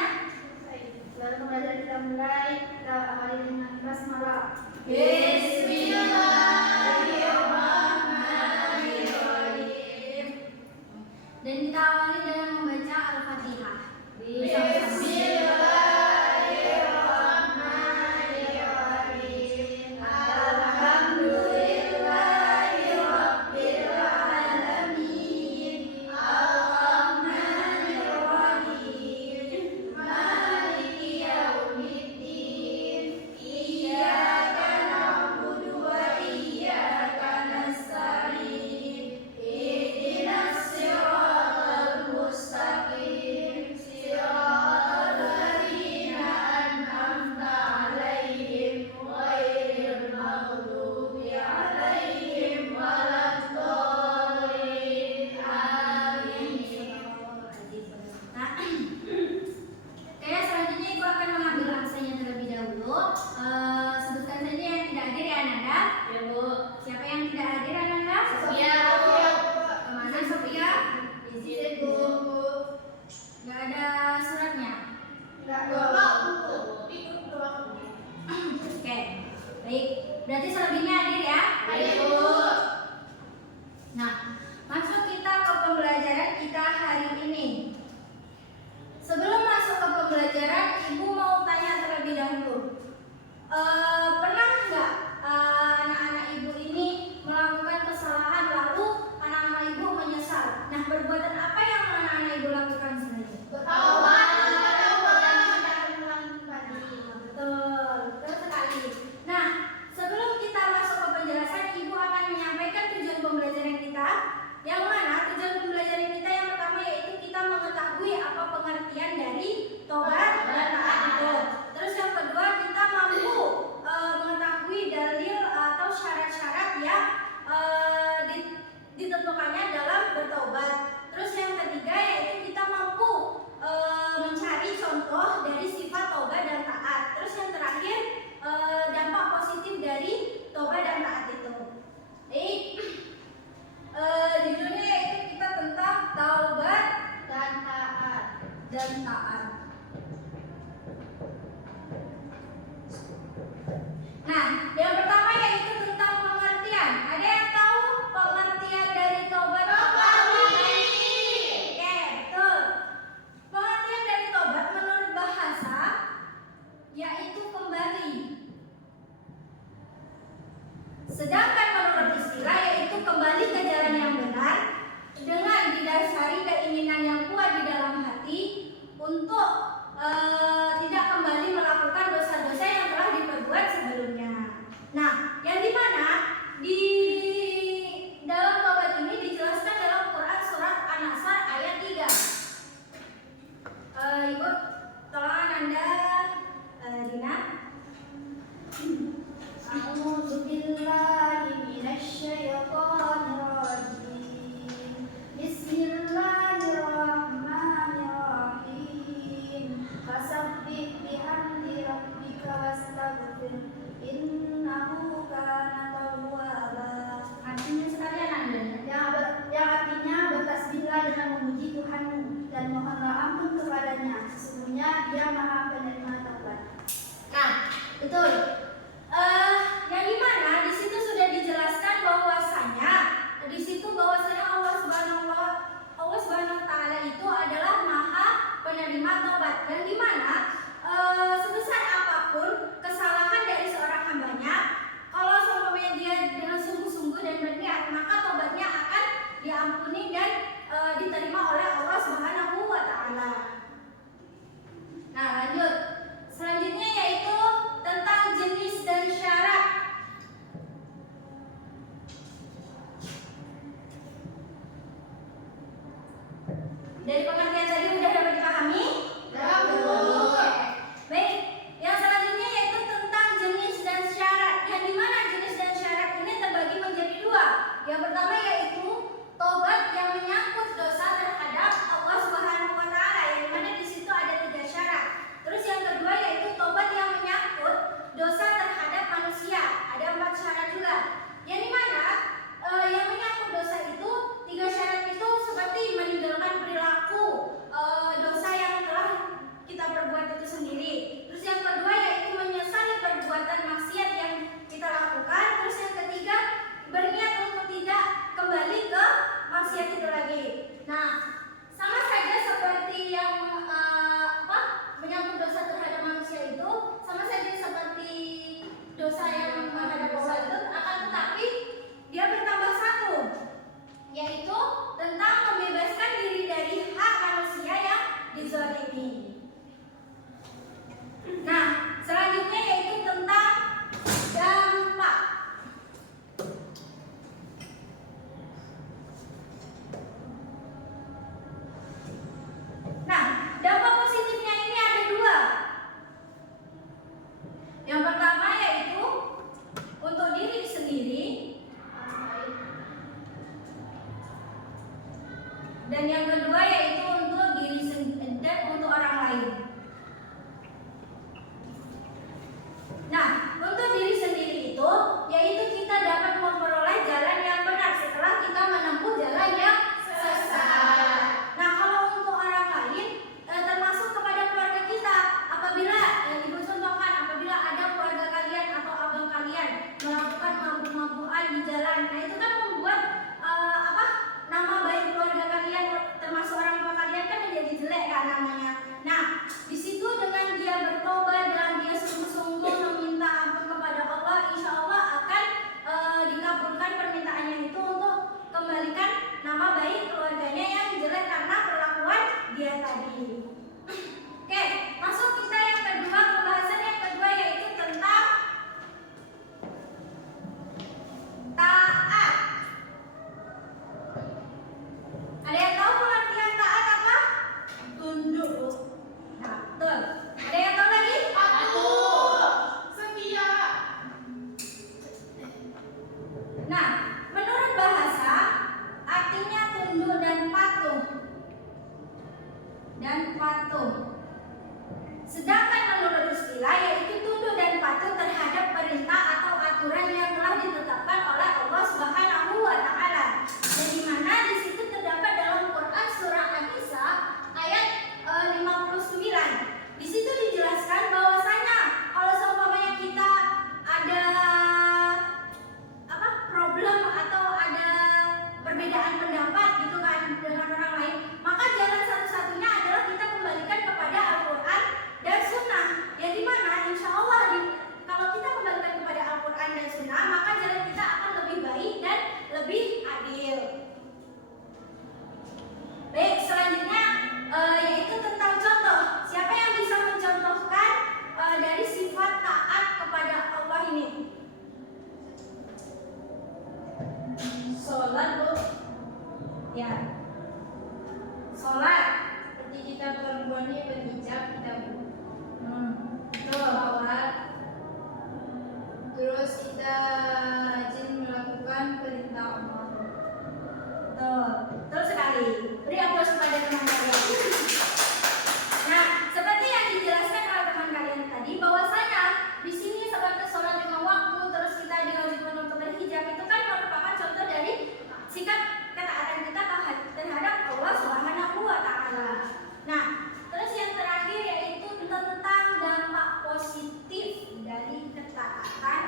semuanya? Lalu pembelajaran kita mulai. Kita awali dengan basmalah. Bismillahirrahmanirrahim. Dan kita awali dengan membaca Al-Fatihah. Bismillahirrahmanirrahim. Alhamdulillahirabbil alamin. Arrahmanirrahim. Maliki yaumiddin. Iyyaka na'budu wa iyyaka nasta'in. Ihdinas siratal mustaqim. Siratal ladzina an'amta 'alaihim ghairil maghdubi 'alaihim waladdallin. Amin. Nah, kayaknya selanjutnya Ibu akan mengambil absennya terlebih dahulu. Sebutkan saja yang tidak hadir ya Ananda. Ya, Bu. Siapa yang tidak hadir Ananda? Sofia, Bu. Kemana Sofia? Di sini, Bu. Nggak ada suratnya. Enggak, Bu. Ikut doang. Oke, baik. Berarti selebihnya hadir ya? Ayo, Bu. Nah, masuk kita ke pembelajaran kita hari ini. Sebelum masuk ke pembelajaran, Ibu mau tanya terlebih dahulu. Pernah nggak anak-anak Ibu ini melakukan kesalahan lalu anak-anak Ibu menyesal? Nah, perbuatan apa yang anak-anak Ibu lakukan sebenarnya? Betul, betul sekali. Nah, sebelum kita masuk ke penjelasan, Ibu akan menyampaikan tujuan pembelajaran kita. Yang mana tujuan pembelajaran kita yang pertama yaitu kita mengetahui apa pengertian dari tobat dan taat itu. Terus yang kedua kita mampu mengetahui dalil atau syarat-syarat yang ditentukannya dalam bertobat. Terus yang ketiga yaitu kita mampu mencari contoh dari sifat tobat dan taat. Terus yang terakhir dampak positif dari tobat dan taat itu. Baik, judulnya yaitu kita tentang taubat Dan taat. dan taat. Nah, yang pertama yaitu tentang pengertian. Ada yang tahu pengertian dari taubat? Oke, betul. Pengertian dari taubat menurut bahasa yaitu kembali. Sedangkan menurut istilah yaitu kembali ke jalan yang benar dengan didasari keinginan yang kuat di dalam hati untuk tidak kembali melakukan dosa-dosa yang telah diperbuat sebelumnya. Nah, yang dimana di dalam taubat ini dijelaskan dalam Quran surat An-Nasr ayat 3. Ibu, tolong Anda Dina. A'udzu billahi minasyaitonir rajim. Bismillahirrahmanirrahim. Fasabbih bihamdi rabbika wastaghfir innahu kana tawwaba. Artinya sekalian Anda. Yang artinya bertasbihlah dengan memuji Tuhanmu dan mohonlah ampun kepadanya. Sesungguhnya Dia Maha Penerima taubat. Nah, betul. Yang dimana di situ sudah dijelaskan bahwasanya Allah Subhanahu wa taala itu adalah Maha Penerima taubat. Yang dimana sebesar apapun kesalahan dari seorang hambanya, kalau seumpamanya dia dengan sungguh-sungguh dan berniat, maka taubatnya akan diampuni dan diterima oleh Allah Subhanahu wa taala. Nah, lanjut. Selanjutnya yaitu tentang jenis dan syarat. Dari pengertian tadi sudah dapat dipahami? Oke. Baik, yang selanjutnya yaitu tentang jenis dan syarat. Yang dimana jenis dan syarat ini terbagi menjadi dua. Yang pertama yaitu tobat yang menyangkut dosa terhadap Allah Subhanahu wa taala, yang dimana di situ ada 3 syarat. Terus Nah, selanjutnya yaitu tentang dampak. Nah, dampak positifnya ini ada dua. Yang pertama yaitu untuk diri sendiri, dan yang kedua yaitu untuk diri sendiri dan untuk orang lain. Nah, untuk diri sendiri itu yaitu kita dapat memperoleh jalan yang benar setelah kita menempuh jalan yang sesat. Nah, kalau untuk orang lain termasuk kepada keluarga kita, apabila ibu contohkan apabila ada keluarga kalian atau abang kalian melakukan mabuk-mabukan di jalan, nah itu kan membuat nama baik keluarga kalian termasuk orang tua kalian kan menjadi jelek kan namanya. Nah, di situ dengan dia bertobat dan dia sungguh-sungguh meminta ampun kepada Allah, insya Allah akan dikabulkan permintaannya itu untuk kembalikan nama baik keluarganya yang jelek karena perlakuan dia tadi. Oke, masuk kita yang kedua, pembahasan yang kedua yaitu tentang taat. Ada yang tahu pengertian taat apa? Tunduk. Nah, betul. Ada yang tahu lagi? Patuh. Setia. Nah, menurut bahasa artinya tunduk dan patuh. Sedangkan menurut istilah yaitu tunduk dan patuh terhadap perintah atau aturan yang telah ditetapkan oleh Allah Subhanahu wa taala. Dan di mana di situ terdapat dalam Quran surah An-Nisa ayat 59. Di situ dijelaskan bahwasanya kalau seumpamanya kita ada problem atau ada perbedaan pendapat gitu kan dengan orang lain, maka jalan satu-satunya adalah kita kembalikan kepada Al-Quran dan Sunnah. Ya di mana insya Allah kalau kita kembalikan kepada Al-Quran dan Sunnah, maka jalan kita akan lebih baik dan lebih adil. Baik, selanjutnya yaitu tentang contoh. Siapa yang bisa mencontohkan dari sifat taat kepada Allah ini? Sholat, Bu. Ya. Sholat. Seperti kita perempuan ini berhijab kita Bu. Betul. Sholat. Terus kita rajin melakukan perintah Allah. Betul. Betul sekali. Beri aplaus kepada teman kalian. Nah, seperti yang dijelaskan oleh teman kalian tadi, bahwasanya di sini seperti sholat lima waktu, terus kita diwajibkan untuk berhijab, itu kan merupakan contoh dari sikap ketaatan kita terhadap Allah Subhanahu wa taala. Nah, terus yang terakhir yaitu tentang dampak positif dari ketaatan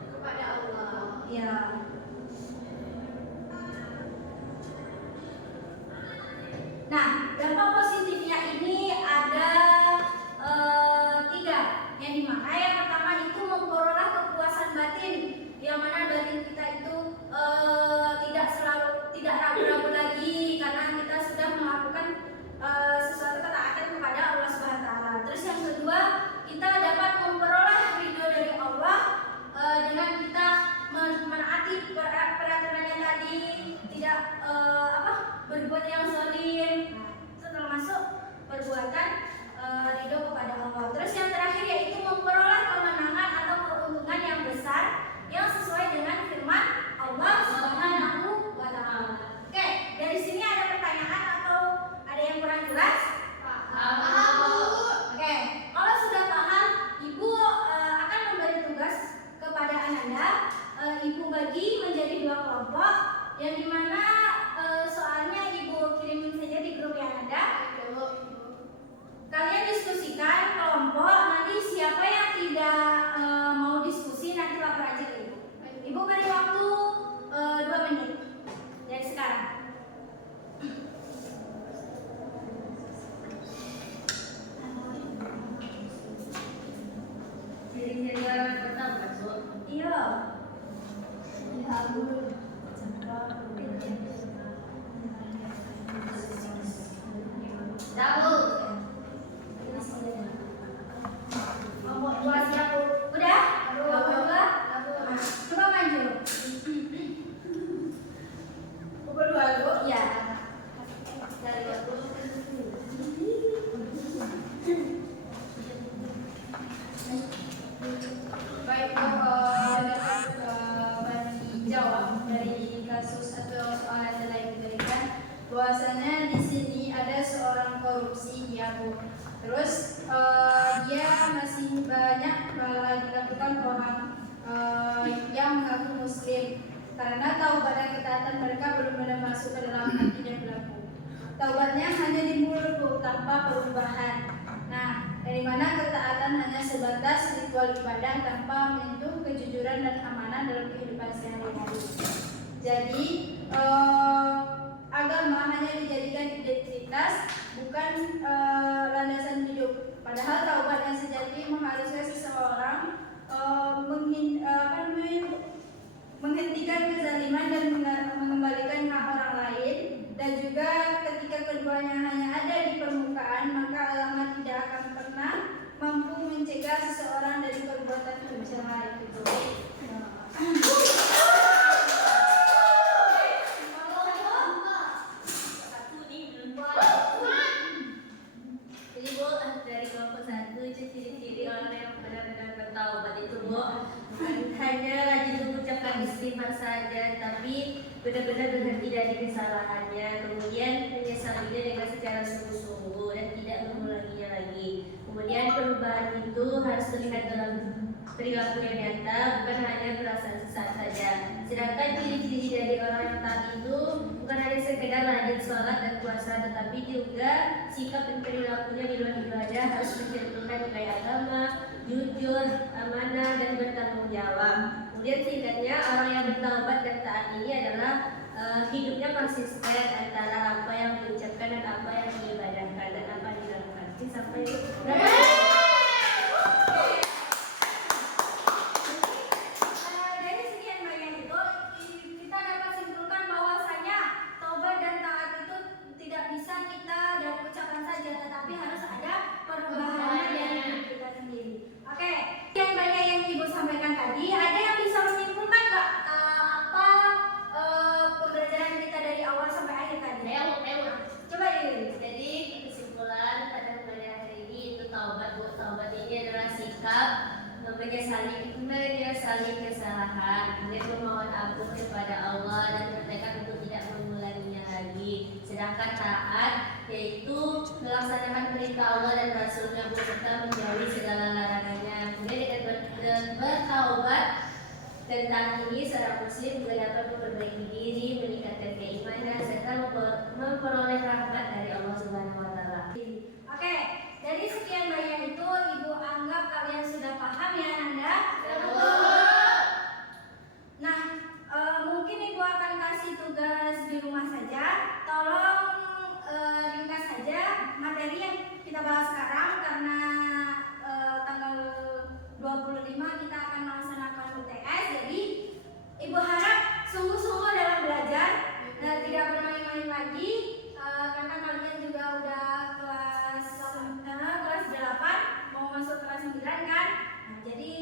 Kepada Allah. ya. Nah, dampak positifnya ini ada 3, yang dimana yang pertama itu memperoleh kepuasan batin, yang mana batin kita itu tidak ragu-ragu lagi karena kita sudah melakukan sesuatu ketaatan kepada Allah Subhanahu wa taala. Terus yang kedua, kita dapat memperoleh ridho dari Allah dengan kita menaati peraturannya tadi, tidak berbuat yang zalim. Nah, itu termasuk perbuatan ridho kepada Allah. Terus yang terakhir yaitu memperoleh kemenangan atau keuntungan yang besar yang sesuai dengan firman Allah Subhanahu wa taala. Oke, dari sini ada pertanyaan atau ada yang kurang jelas? Paham Bu. Oke, kalau sudah paham, Ibu akan memberi tugas kepada Ananda. Ibu bagi menjadi 2 kelompok, yang dimana soalnya Ibu kirim saja di grup yang ada. Kalian diskusikan kelompok, nanti siapa yang tidak mau diskusi nanti lapor aja ke Ibu. Ibu beri waktu 2 menit dari sekarang. Jadi orang pertama Bu. Iya. Tahu. dia masih banyak dilakukan orang yang mengaku muslim karena taubat dan ketaatan mereka belum benar masuk ke dalam hati dan berlaku. Taubatnya hanya di mulut tanpa perubahan. Nah, dari mana ketaatan hanya sebatas ritual ibadah tanpa menyentuh kejujuran dan amanah dalam kehidupan sehari-hari. Jadi agama hanya dijadikan identitas, bukan landasan hidup. Padahal taubat yang sejati mengharuskan seseorang menghentikan kezaliman dan mengembalikan hak orang lain. Dan juga ketika keduanya hanya ada di permukaan, maka agama tidak akan pernah mampu mencegah seseorang dari perbuatan durhaka itu. Jadi Bu, dari kelompok 1 itu ciri-ciri orang yang benar-benar bertaubat itu Bu, bukan hanya rajin mengucapkan istighfar saja, tapi benar-benar berhenti dari kesalahannya, kemudian menyesalinya dengan secara sungguh-sungguh dan tidak mengulanginya lagi. Kemudian perubahan itu harus terlihat dalam perilaku yang nyata, bukan hanya perasaan sesaat saja. Sedangkan ciri-ciri dari orang yang taat itu bukan hanya sekedar rajin sholat dan puasa, tetapi juga sikap dan perilakunya di luar ibadah harus mencerminkan nilai agama, jujur, amanah, dan bertanggung jawab. Kemudian singkatnya, orang yang bertaubat dan taat ini adalah hidupnya konsisten antara apa yang diucapkan dan apa yang diibadahkan dan apa yang dilakukan. Sampai Dari sekian banyak itu kita dapat simpulkan bahwasanya taubat dan taat itu tidak bisa kita dari ucapan saja, tetapi harus ada perubahan dari diri kita sendiri. Oke, sekian banyak yang Ibu sampaikan tadi. Ada yang bisa menyimpulkan nggak apa pembelajaran kita dari awal sampai akhir tadi? Coba Ibu. Jadi kesimpulan pada pembelajaran hari ini itu taubat Bu. Taubat ini adalah sikap menyesali kesalahan, kemudian memohon ampun kepada Allah dan bertekad untuk tidak mengulanginya lagi. Sedangkan taat yaitu melaksanakan perintah Allah dan Rasulnya serta menjauhi segala larangannya. Kemudian dengan bertaubat dan taat ini seorang muslim juga dapat memperbaiki diri, meningkatkan keimanan serta memperoleh rahmat dari Allah Subhanahu wa taala. Oke, dari sekian banyak itu Ibu anggap kalian sudah paham ya Nanda? Nah, mungkin Ibu akan kasih tugas di rumah saja. Tolong ringkas saja materi yang kita bahas sekarang karena tanggal 25 kita akan melaksanakan UTS. Jadi Ibu harap sungguh-sungguh dalam belajar dan tidak bermain-main lagi karena kalian juga udah kelas 8 mau masuk kelas 9 kan. Nah, jadi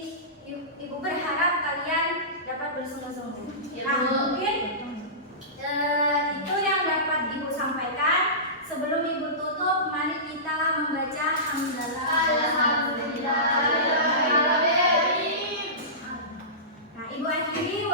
Ibu berharap kalian dapat bersungguh-sungguh. Nah, mungkin itu yang dapat Ibu sampaikan. Sebelum Ibu tutup, mari kita membaca hamdalah. Nah, Ibu akhiri